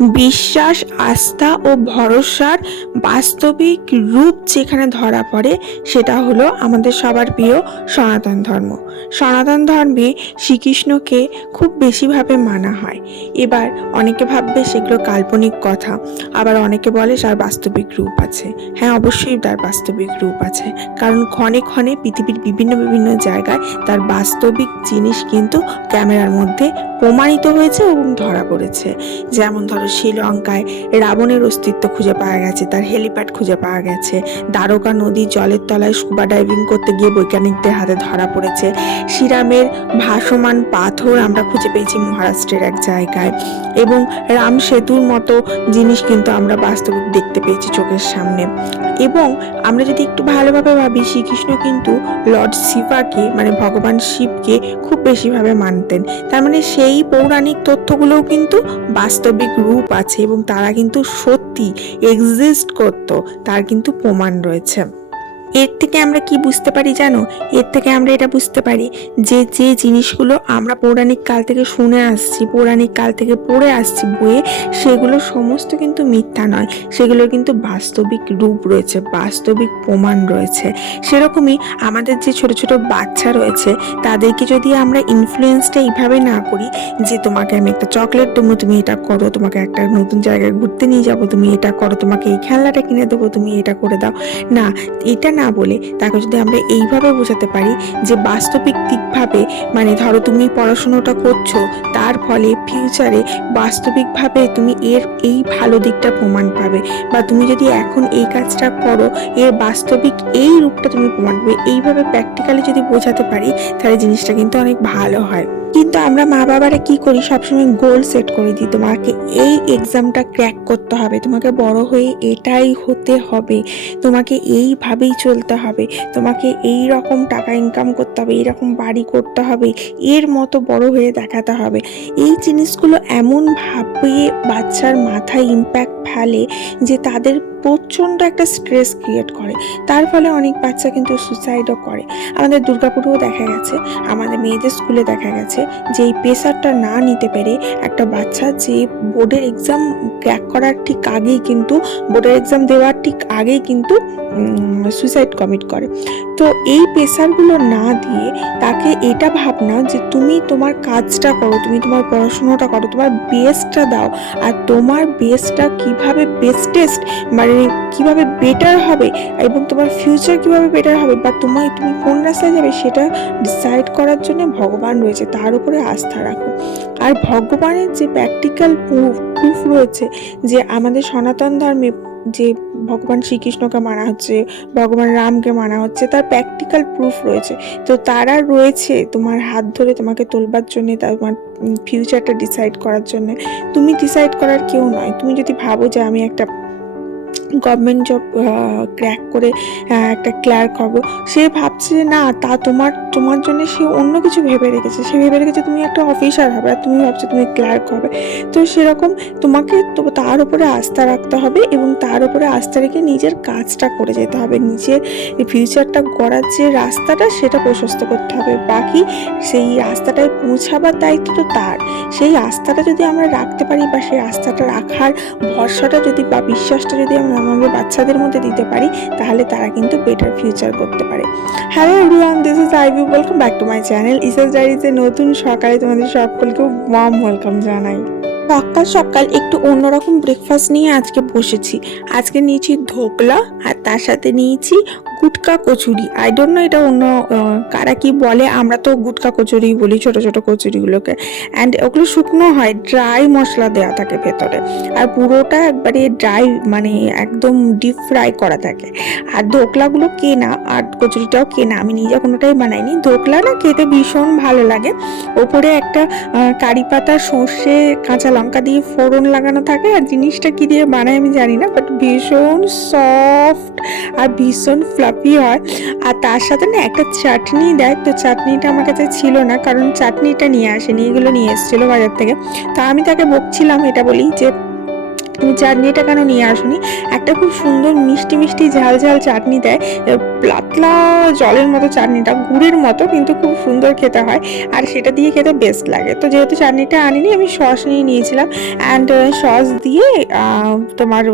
বিশ্বাস, আস্থা ও ভরসার বাস্তবিক রূপ যেখানে ধরা পড়ে, সেটা হলো আমাদের সবার প্রিয় সনাতন ধর্ম। সনাতন ধর্মে শ্রীকৃষ্ণকে খুব বেশিভাবে মানা হয়। এবার অনেকে ভাববে সেগুলো কাল্পনিক কথা, আবার অনেকে বলে তার বাস্তবিক রূপ আছে। হ্যাঁ অবশ্যই তার বাস্তবিক রূপ আছে, কারণ ক্ষণে ক্ষণে পৃথিবীর বিভিন্ন বিভিন্ন জায়গায় তার বাস্তবিক জিনিস কিন্তু ক্যামেরার মধ্যে প্রমাণিত হয়েছে এবং ধরা পড়েছে। যেমন ধরো শ্রীলঙ্কায় রাবণের অস্তিত্ব খুঁজে পাওয়া গেছে, তার হেলিপ্যাড খুঁজে পাওয়া গেছে। দ্বারকা নদী জলের তলায় স্কুবা ডাইভিং করতে গিয়ে বৈজ্ঞানিকদের হাতে ধরা পড়েছে। শ্রীরামের ভাসমান পাথর আমরা খুঁজে পেয়েছি মহারাষ্ট্রের এক জায়গায়। এবং রাম সেতুর মতো জিনিস কিন্তু আমরা বাস্তবিক দেখতে পেয়েছি চোখের সামনে। এবং আমরা যদি একটু ভালোভাবে ভাবি, শ্রীকৃষ্ণ কিন্তু লর্ড শিবাকে মানে ভগবান শিবকে খুব বেশিভাবে মানতেন। তার মানে সেই পৌরাণিক তথ্যগুলোও কিন্তু বাস্তবিক রূপ আছে এবং তারা কিন্তু সত্যি এক্সিস্ট করত তার কিন্তু প্রমাণ রয়েছে। এর থেকে আমরা কি বুঝতে পারি জানো? এর থেকে আমরা এটা বুঝতে পারি যে যে জিনিসগুলো আমরা পৌরাণিক কাল থেকে শুনে আসছি, পৌরাণিক কাল থেকে পড়ে আসছি বইয়ে, সেগুলো সমস্ত কিন্তু মিথ্যা নয়। সেগুলোর কিন্তু বাস্তবিক রূপ রয়েছে, বাস্তবিক প্রমাণ রয়েছে। সেরকমই আমাদের যে ছোট ছোট বাচ্চা রয়েছে, তাদেরকে যদি আমরা ইনফ্লুয়েন্সটা এইভাবে না করি যে, তোমাকে আমি একটা চকলেট দেবো, তুমি এটা করো, তোমাকে একটা নতুন জায়গায় ঘুরতে নিয়ে যাব, তুমি এটা করো, তোমাকে এই খেলনাটা কিনে দেবো, তুমি এটা করে দাও। না, এটা না বলে তাকে যদি আমরা এইভাবে বোঝাতে পারি যে বাস্তবিক দিকভাবে মানে ধরো তুমি পড়াশুনোটা করছ, তার ফলে ফিউচারে বাস্তবিকভাবে তুমি এর এই ভালো দিকটা প্রমাণ পাবে। বা তুমি যদি এখন এই কাজটা করো, এর বাস্তবিক এই রূপটা তুমি প্রমাণ পাবে। এইভাবে প্র্যাকটিক্যালি যদি বোঝাতে পারি, তাহলে জিনিসটা কিন্তু অনেক ভালো হয়। কিন্তু আমরা মা বাবারা কি করি? সবসময় গোল সেট করে দিই। তোমাকে এই এক্সামটা ক্র্যাক করতে হবে। তোমাকে বড় হয়ে এটাই হতে হবে। তোমাকে এইভাবেই চলতে হবে। তোমাকে এই রকম টাকা ইনকাম করতে হবে এই রকম বাড়ি করতে হবে, এর মতো বড় হয়ে দেখাতে হবে। এই জিনিসগুলো এমনভাবে বাচ্চার মাথায় ইম্প্যাক্ট ফেলে যে তাদের প্রচণ্ড একটা স্ট্রেস ক্রিয়েট করে। তার ফলে অনেক বাচ্চা কিন্তু সুসাইডও করে। আমাদের দুর্গাপুরেও দেখা গেছে, আমাদের মেয়েদের স্কুলে দেখা গেছে যে এই প্রেশারটা না নিতে পেরে একটা বাচ্চা যে বোর্ডের এক্সাম ক্র্যাক করার ঠিক আগেই কিন্তু বোর্ডের এক্সাম দেওয়ার ঠিক আগেই কিন্তু সুইসাইড কমিট করে। তো এই প্রেশারগুলো না দিয়ে তাকে এটা ভাবনা যে তুমি তোমার কাজটা করো, তুমি তোমার পড়াশুনোটা করো, তোমার বেস্টটা দাও। আর তোমার বেস্টটা কীভাবে বেস্টেস্ট মানে কীভাবে বেটার হবে? এবং তোমার ফিউচার কীভাবে বেটার হবে? বা তোমার তুমি কোন রাস্তায় যাবে? সেটা ডিসাইড করার জন্য ভগবান রয়েছে। তার উপরে আস্থা রাখো। আর ভগবানের যে প্র্যাকটিক্যাল প্রুফ রয়েছে যে আমাদের সনাতন ধর্মে যে ভগবান শ্রীকৃষ্ণকে মানা হচ্ছে, ভগবান রামকে মানা হচ্ছে, তার প্র্যাকটিক্যাল প্রুফ রয়েছে। তো তারা রয়েছে তোমার হাত ধরে তোমাকে তোলবার জন্যে, তোমার ফিউচারটা ডিসাইড করার জন্য। তুমি ডিসাইড করার কেউ নয়। তুমি যদি ভাবো যে আমি একটা গভর্নমেন্ট জব ক্র্যাক করে একটা ক্লার্ক হব। সে ভাবছে যে, না, তা তোমার তোমার জন্য সে অন্য কিছু ভেবে রেখেছে। সে ভেবে রেখেছে তুমি একটা অফিসার হবে আর তুমি ভাবছ তুমি ক্লার্ক হবে। তো সেরকম তোমাকে তো তার উপরে আস্থা রাখতে হবে এবং তার উপরে আস্থা রেখে নিজের কাজটা করে যেতে হবে। নিজের ফিউচারটা গড়ার যে রাস্তাটা, সেটা প্রশস্ত করতে হবে। বাকি সেই রাস্তাটায় পৌঁছাবার দায়িত্ব তো তার। সেই আস্থাটা যদি আমরা রাখতে পারি বা সেই আস্থাটা রাখার ভরসাটা যদি বা বিশ্বাসটা যদি আমরা আমাদের বাচ্চাদের মধ্যে দিতে পারি, তাহলে তারা কিন্তু বেটার ফিউচার করতে পারে। Hello everyone this is IB welcome back to my channel Isha's ডায়েরিতে নতুন সকালে তোমাদের সকলকে ওয়ার্ম ওয়েলকাম জানাই। সকাল সকাল একটু অন্যরকম ব্রেকফাস্ট নিয়ে আজকে বসেছি। আজকে নিয়েছি ধোকলা আর তার সাথে নিয়েছি গুটকা কচুরি। আই ডোন্ট নো এটা অন্য কারা কি বলে, আমরা তো গুটকা কচুরি বলি, ছোট ছোট কচুরিগুলোকে। অ্যান্ড ওগুলো শুকনো হয় ড্রাই মশলা দেওয়া থাকে ভেতরে। আর পুরোটা একবারে ড্রাই মানে একদম ডিপ ফ্রাই করা থাকে। আর ধোকলাগুলো কেনা, আর কচুরিটাও কেনা, আমি নিজে কোনোটাই বানাইনি। ধোকলা না খেতে ভীষণ ভালো লাগে। ওপরে একটা কারি পাতা সর্ষে, কাঁচা লঙ্কা দিয়ে ফোড়ন লাগানো থাকে। আর জিনিসটা কি দিয়ে বানায় আমি জানি না বাট ভীষণ সফট আর ভীষণ ফ্লাফি হয়। আর তার সাথে না একটা চাটনি দেয়। তো চাটনিটা আমার কাছে ছিল না, কারণ চাটনিটা নিয়ে আসেনি। এগুলো নিয়ে এসেছিল বাজার থেকে। তা আমি তাকে বকছিলাম, এটা বলি যে তুমি চাটনিটা কেন নিয়ে আসুনি? একটা খুব সুন্দর মিষ্টি মিষ্টি ঝাল ঝাল চাটনি দেয়। পাতলা জলের মতো চাটনিটা গুড়ের মতো কিন্তু খুব সুন্দর খেতে হয়। আর সেটা দিয়ে খেতে বেস্ট লাগে। তো যেহেতু চাটনিটা আনিনি আমি সস নিয়ে নিয়েছিলাম। অ্যান্ড সস দিয়ে তোমার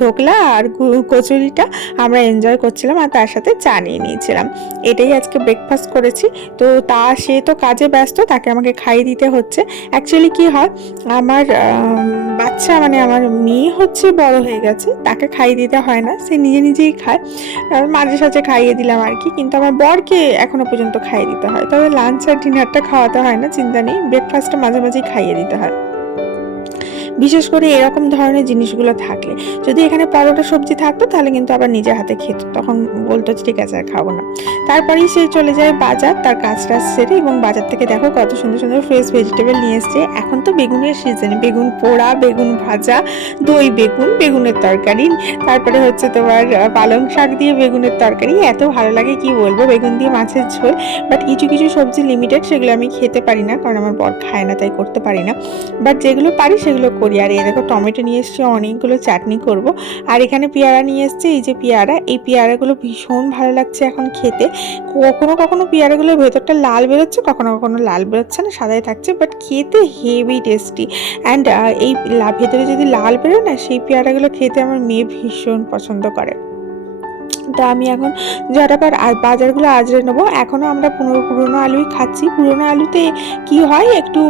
ধোকলা আর কচুরিটা আমরা এনজয় করছিলাম আর তার সাথে চা নিয়ে নিয়েছিলাম। এটাই আজকে ব্রেকফাস্ট করেছি। তো তা সে তো কাজে ব্যস্ত তাকে আমাকে খাইয়ে দিতে হচ্ছে। অ্যাকচুয়ালি কি হয় আমার আম, বাচ্চা মানে আমার মেয়ে হচ্ছে বড় হয়ে গেছে, তাকে খাইয়ে দিতে হয় না, সে নিজে নিজেই খায়। মাঝে সাঝে খাইয়ে দিলাম আর কি, কিন্তু আমার বরকে এখনও পর্যন্ত খাইয়ে দিতে হয়। তবে লাঞ্চ আর ডিনারটা খাওয়াতে হয় না, চিন্তা নেই ব্রেকফাস্টটা মাঝে মাঝেই খাইয়ে দিতে হয়। বিশেষ করে এরকম ধরনের জিনিসগুলো থাকলে। যদি এখানে পরোটা সবজি থাকতো, তাহলে কিন্তু আবার নিজের হাতে খেত। তখন বলতো, ঠিক আছে, আর খাব না। তারপরেই সে চলে যায় বাজার, তার কাজ টাজ সেরে এবং বাজার থেকে দেখো কত সুন্দর সুন্দর ফ্রেশ ভেজিটেবল নিয়ে এসছে। এখন তো বেগুনের সিজন বেগুন পোড়া, বেগুন ভাজা, দই বেগুন, বেগুনের তরকারি। তারপরে হচ্ছে তোমার পালং শাক দিয়ে বেগুনের তরকারি। এত ভালো লাগে, কি বলব? বেগুন দিয়ে মাছের ঝোল। বাট কিছু কিছু সবজি লিমিটেড সেগুলো আমি খেতে পারি না, কারণ আমার বর খায় না, তাই করতে পারি না। বাট যেগুলো পারি, সেগুলো করি। আর এই দেখো, টমেটো নিয়ে এসছি, অনেকগুলো চাটনি করব। আর এখানে পেয়ারা নিয়ে এসছে, এই যে পেয়ারা। এই পেয়ারাগুলো ভীষণ ভালো লাগছে এখন খেতে। কখনো কখনো পেয়ারাগুলোর ভেতরটা লাল বেরোচ্ছে, কখনো কখনো লাল বেরোচ্ছে না, সাদাই থাকছে বাট খেতে হেভি টেস্টি অ্যান্ড এই ভেতরে যদি লাল বেরোয় না, সেই পেয়ারাগুলো খেতে আমার মেয়ে ভীষণ পছন্দ করে। তো আমি এখন ঝটাপট বাজারগুলো আজরে নেব। এখনও আমরা পুরো পুরোনো আলুই খাচ্ছি। পুরোনো আলুতে কি হয়? একটু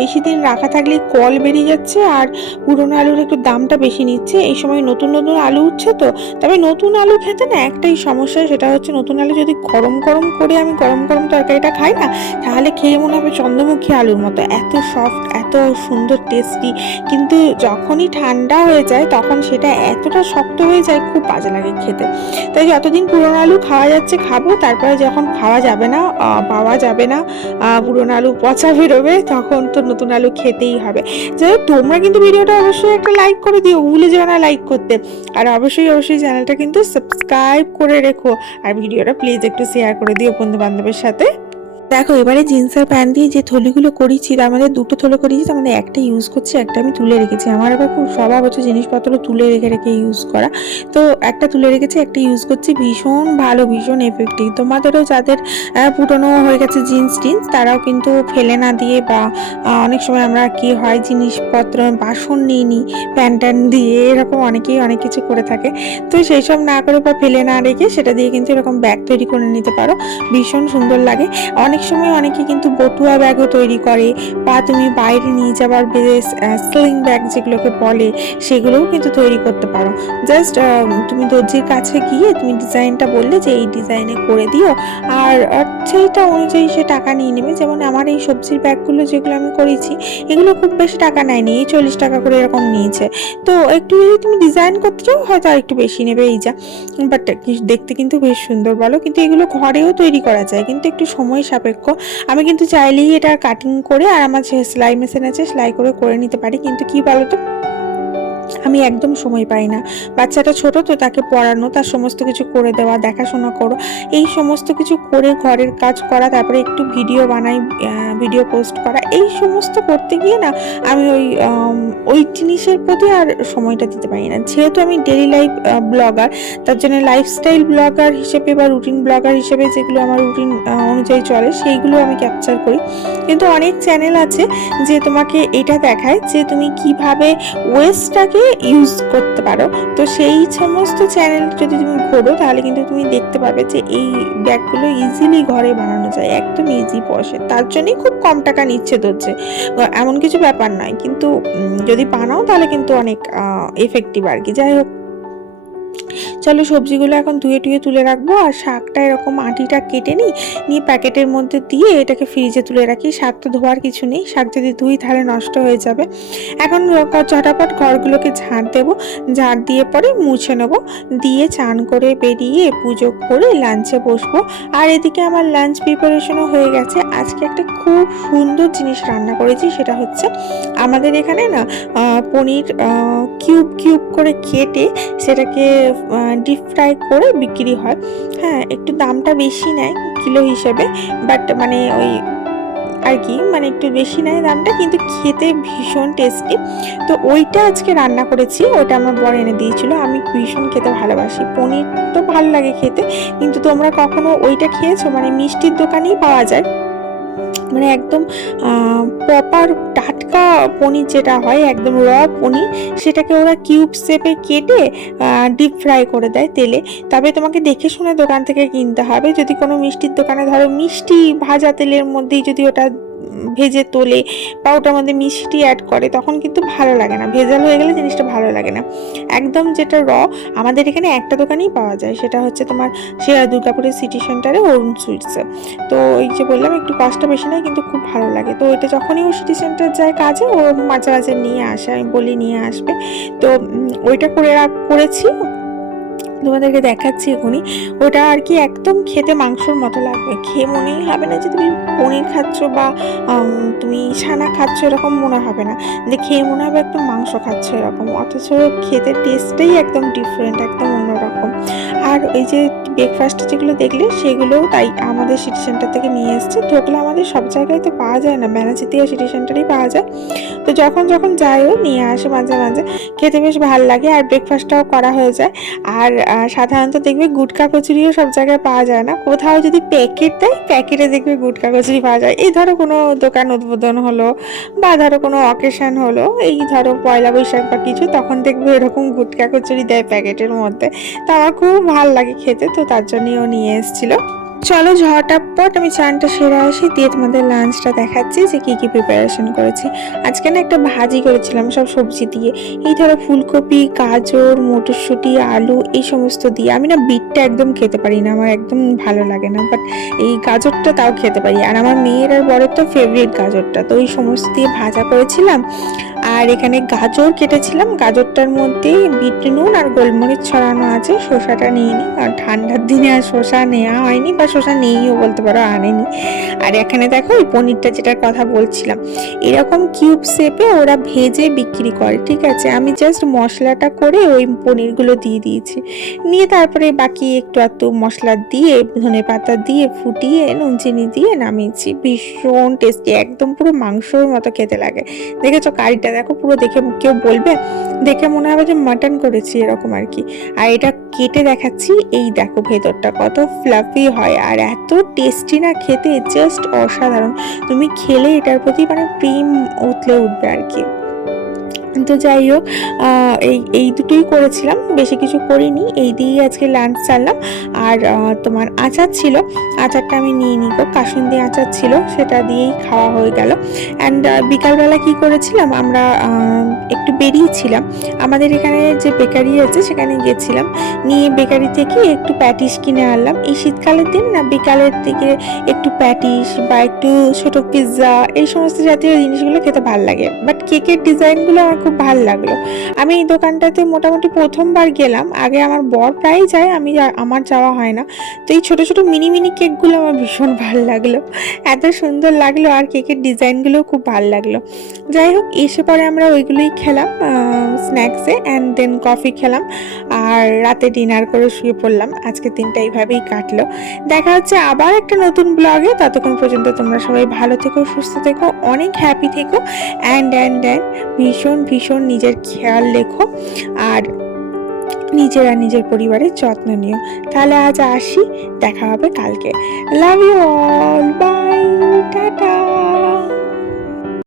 বেশি দিন রাখা থাকলে কল বেরিয়ে যাচ্ছে আর পুরোনো আলুর একটু দামটা বেশি নিচ্ছে। এই সময় নতুন নতুন আলু উঠছে তো। তবে নতুন আলু খেতে না একটাই সমস্যা, সেটা হচ্ছে নতুন আলু যদি গরম গরম করে আমি গরম গরম তরকারিটা খাই না, তাহলে খেয়ে মনে হবে চন্দ্রমুখী আলুর মতো। এত সফট এত সুন্দর টেস্টি কিন্তু যখনই ঠান্ডা হয়ে যায়, তখন সেটা এতটা শক্ত হয়ে যায়, খুব বাজে লাগে খেতে। তাই যতদিন পুরনো আলু খাওয়া যাচ্ছে, খাব। তারপরে যখন খাওয়া যাবে না পাওয়া যাবে না পুরোনো আলু পচা বেরোবে, তখন তো নতুন আলু খেতেই হবে। যাই তোমরা কিন্তু ভিডিওটা অবশ্যই একটা লাইক করে দিও, ভুলে যেও না লাইক করতে। আর অবশ্যই অবশ্যই চ্যানেলটা কিন্তু সাবস্ক্রাইব করে রেখো। আর ভিডিওটা প্লিজ একটু শেয়ার করে দিও বন্ধু বান্ধবের সাথে। দেখো, এবারে জিন্সের প্যান্ট দিয়ে যে থলিগুলো করেছি, তার মধ্যে দুটো থলো করেছি, তার মধ্যে একটা ইউজ করছি, একটা আমি তুলে রেখেছি। আমার আবার খুব স্বভাব হচ্ছে জিনিসপত্র তুলে রেখে রেখে ইউজ করা। তো একটা তুলে রেখেছি, একটা ইউজ করছি, ভীষণ ভালো, ভীষণ এফেক্টিভ তোমাদেরও যাদের পুরনো হয়ে গেছে জিন্স টিন্স, তারাও কিন্তু ফেলে না দিয়ে বা অনেক সময় আমরা কি হয়, জিনিসপত্র, বাসন নিয়ে নিই প্যান্ট ট্যান দিয়ে, এরকম অনেকেই অনেক কিছু করে থাকে। তো সেই সব না করে বা ফেলে না রেখে, সেটা দিয়ে কিন্তু এরকম ব্যাগ তৈরি করে নিতে পারো। ভীষণ সুন্দর লাগে। অনেক সময় অনেকে কিন্তু বটুয়া ব্যাগও তৈরি করে বা তুমি বাইরে নিয়ে যাবার স্লিং ব্যাগ যেগুলোকে বলে, সেগুলোও কিন্তু তৈরি করতে পারো। জাস্ট তুমি দর্জির কাছে গিয়ে তুমি ডিজাইনটা বললে যে, এই ডিজাইনে করে দিও। আর সেইটা অনুযায়ী সে টাকা নিয়ে নেবে। যেমন আমার এই সবজির ব্যাগগুলো যেগুলো আমি করেছি, এগুলো খুব বেশি টাকা নেয়নি। এই চল্লিশ টাকা করে এরকম নিয়েছে। তো একটু যদি তুমি ডিজাইন করতে চাও, হয়তো আর একটু বেশি নেবে এই যা। বাট দেখতে কিন্তু বেশ সুন্দর বলো। কিন্তু এগুলো ঘরেও তৈরি করা যায়। কিন্তু একটু সময় সাপেক্ষ আমি কিন্তু চাইলেই এটা কাটিং করে আর আমার সেলাই মেশিন আছে সেলাই করে করে নিতে পারি। কিন্তু কি বলো তো আমি একদম সময় পাই না। বাচ্চাটা ছোট তো তাকে পড়ানো, তার সমস্ত কিছু করে দেওয়া, দেখাশোনা করো। এই সমস্ত কিছু করে ঘরের কাজ করা, তারপরে একটু ভিডিও বানাই ভিডিও পোস্ট করা। এই সমস্ত করতে গিয়ে না আমি ওই ওই জিনিসের প্রতি আর সময়টা দিতে পারি না। যেহেতু আমি ডেলি লাইফ ব্লগার তার জন্য লাইফস্টাইল ব্লগার হিসেবে বা রুটিন ব্লগার হিসেবে যেগুলো আমার রুটিন অনুযায়ী চলে, সেইগুলো আমি ক্যাপচার করি। কিন্তু অনেক চ্যানেল আছে যে তোমাকে এটা দেখায় যে তুমি কীভাবে ওয়েস্টটাকে ইউজ করতে পারো। তো সেই সমস্ত চ্যানেল যদি তুমি ঘোরো, তাহলে কিন্তু তুমি দেখতে পাবে যে এই ব্যাগগুলো ইজিলি ঘরে বানানো যায়, একদম ইজি পয়সে। তার জন্যই খুব কম টাকা নিচ্ছে ধরছে। এমন কিছু ব্যাপার নয়, কিন্তু যদি বানাও তাহলে কিন্তু অনেক এফেক্টিভ আর কি। যাই হোক চলো সবজিগুলো এখন ধুয়ে টুয়ে তুলে রাখব, আর শাকটা এরকম আটিটা কেটে নিই, নিয়ে প্যাকেটের মধ্যে দিয়ে এটাকে ফ্রিজে তুলে রাখি। শাক তো ধোয়ার কিছু নেই, শাক যদি ধুই তাহলে নষ্ট হয়ে যাবে। এখন চটাপট ঘরগুলোকে ঝাড় দেবো ঝাড় দিয়ে পরে মুছে নেব। দিয়ে চান করে বেরিয়ে পুজো করে লাঞ্চে বসবো। আর এদিকে আমার লাঞ্চ প্রিপারেশনও হয়ে গেছে। আজকে একটা খুব সুন্দর জিনিস রান্না করেছি, সেটা হচ্ছে আমাদের এখানে না পনির কিউব কিউব করে কেটে সেটাকে ডিপ ফ্রাই করে বিক্রি হয়। হ্যাঁ একটু দামটা বেশি নেয় কিলো হিসেবে বাট মানে ওই আর কি মানে একটু বেশি নেয় দামটা, কিন্তু খেতে ভীষণ টেস্টি তো ওইটা আজকে রান্না করেছি ওটা আমার বর এনে দিয়েছিল। আমি ভীষণ খেতে ভালোবাসি। পনির তো ভালো লাগে খেতে, কিন্তু তোমরা কখনো ওইটা খেয়েছো? মানে মিষ্টির দোকানেই পাওয়া যায়। মানে একদম প্রপার পনির যেটা হয়, একদম র পনির, সেটাকে ওরা কিউব শেপে কেটে ডিপ ফ্রাই করে দেয় তেলে। তবে তোমাকে দেখে শুনে দোকান থেকে কিনতে হবে। যদি কোনো মিষ্টির দোকানে ধরো মিষ্টি ভাজা তেলের মধ্যেই যদি ওটা ভেজে তোলে বা ওটার মধ্যে মিষ্টি অ্যাড করে, তখন কিন্তু ভালো লাগে না। ভেজাল হয়ে গেলে জিনিসটা ভালো লাগে না। একদম যেটা র আমাদের এখানে একটা দোকানেই পাওয়া যায়। সেটা হচ্ছে তোমার সে দুর্গাপুরের সিটি সেন্টারে অরুণ সুইটসে তো ওই যে বললাম, একটু কষ্ট বেশি নয়, কিন্তু খুব ভালো লাগে। তো ওইটা যখনই ও সিটি সেন্টার যায় কাজে, ও মাঝে মাঝে নিয়ে আসে, আমি বলি নিয়ে আসবে। তো ওইটা করে করেছি। তোমাদেরকে দেখাচ্ছি এখনই। ওটা আর কি একদম খেতে মাংসর মতো লাগবে। খেয়ে মনেই হবে না যে তুমি পনির খাচ্ছ বা তুমি ছানা খাচ্ছ, এরকম মনে হবে না। যে খেয়ে মনে হবে একদম মাংস খাচ্ছ এরকম। অথচ খেতে টেস্টটাই একদম ডিফারেন্ট একদম অন্যরকম। আর ওই যে ব্রেকফাস্ট যেগুলো দেখলে সেগুলোও তাই আমাদের সিটি সেন্টার থেকে নিয়ে এসছে। ওগুলো আমাদের সব জায়গায় তো পাওয়া যায় না। ব্যানাচিতেও সিটি সেন্টারেই পাওয়া যায়। তো যখন যখন যাইও, নিয়ে আসে মাঝে মাঝে। খেতে বেশ ভালো লাগে। আর ব্রেকফাস্টটাও করা হয়ে যায়। আর সাধারণত দেখবে গুটকা কচুরিও সব জায়গায় পাওয়া যায় না। কোথাও যদি প্যাকেট দেয় প্যাকেটে দেখবে গুটকা কচুরি পাওয়া যায়। এই ধরো কোনো দোকান উদ্বোধন হলো বা ধরো কোনো অকেশন হলো, এই ধরো পয়লা বৈশাখ বা কিছু, তখন দেখবে এরকম গুটকা কচুরি দেয় প্যাকেটের মধ্যে। তো আমার খুব ভালো লাগে খেতে, তো তার জন্যই ও নিয়ে এসেছিল। চলো ঝটাপট আমি চানটা সেরে আসি, দিয়ে তোমাদের লাঞ্চটা দেখাচ্ছি যে কী কী প্রিপারেশন করেছি। আজকে না একটা ভাজি করেছিলাম সব সবজি দিয়ে। এই ধরো ফুলকপি, গাজর, মটরশুঁটি, আলু, এই সমস্ত দিয়ে। আমি না বিটটা একদম খেতে পারি না, আমার একদম ভালো লাগে না বাট এই গাজরটা তাও খেতে পারি। আর আমার মেয়ের আর বরের তো ফেভারিট গাজরটা, তো ওই সমস্ত দিয়ে ভাজা করেছিলাম। আর এখানে গাজর কেটেছিলাম, গাজরটার মধ্যে বিট নুন আর গোলমরিচ ছড়ানো আছে, শসাটা নিয়ে নিই। আর ঠান্ডার দিনে আর শসা নেওয়া হয়নি, বা শসা নেইও বলতে পারো আনেনি। আর এখানে দেখো ওই পনিরটা যেটার কথা বলছিলাম, এরকম কিউব শেপে ওরা ভেজে বিক্রি করে, ঠিক আছে? আমি জাস্ট মশলাটা করে ওই পনিরগুলো দিয়ে দিয়েছি। নিয়ে তারপরে বাকি একটু একটু মশলা দিয়ে, ধনে পাতা দিয়ে, ফুটিয়ে, নুন, চিনি দিয়ে নামিয়েছি। ভীষণ টেস্টি একদম পুরো মাংসর মতো খেতে লাগে। দেখেছ কারিটা? দেখো পুরো দেখে কেউ বলবে? দেখে মনে হবে যে মাটন করেছি এরকম আর কি। আর এটা কেটে দেখাচ্ছি। এই দেখো ভেতরটা কত ফ্লাফি হয় আর এত টেস্টি না খেতে জাস্ট অসাধারণ। তুমি খেলে এটার প্রতি মানে প্রেম উতলে উঠবে আর কি। তো যাই হোক এই এই দুটোই করেছিলাম, বেশি কিছু করিনি। এই দিয়েই আজকে লাঞ্চ চাললাম আর তোমার আচার ছিল, আচারটা আমি নিয়ে নিব। কাসুন্দি আচার ছিল, সেটা দিয়েই খাওয়া হয়ে গেল। অ্যান্ড বিকালবেলা কি করেছিলাম? আমরা একটু বেরিয়েছিলাম। আমাদের এখানে যে বেকারি আছে, সেখানে গেছিলাম। নিয়ে বেকারি থেকে একটু প্যাটিস কিনে আনলাম। এই শীতকালের দিন না, বিকালের দিকে একটু প্যাটিস বা একটু ছোটো পিৎজা এই সমস্ত জাতীয় জিনিসগুলো খেতে ভালো লাগে। বাট কেকের ডিজাইনগুলো আমার খুব ভালো লাগল। আমি এই দোকানটাতে মোটামুটি প্রথমবার গেলাম। আগে আমার বর প্রায় যায়, আমি আমার যাওয়া হয় না। তো এই ছোটো ছোটো মিনি মিনি কেকগুলো আমার ভীষণ ভালো লাগল। এত সুন্দর লাগল আর কেকের ডিজাইনগুলোও খুব ভালো লাগল। যাই হোক, এসে পরে আমরা ওইগুলোই খেলাম স্ন্যাক্সে অ্যান্ড দেন কফি খেলাম। আর রাতে ডিনার করে শুয়ে পড়লাম। আজকে দিনটা এইভাবেই কাটলো। দেখা হচ্ছে আবার একটা নতুন ব্লগে ততক্ষণ পর্যন্ত তোমরা সবাই ভালো থেকো, সুস্থ থেকো, অনেক হ্যাপি থেকো। অ্যান্ড অ্যান্ড অ্যান্ড ভীষণ ভীষণ নিজের খেয়াল লেখো আর নিজের আর নিজের পরিবারের যত্ন নিও। তাহলে আজ আসি, দেখা হবে কালকে। Love you all bye tata.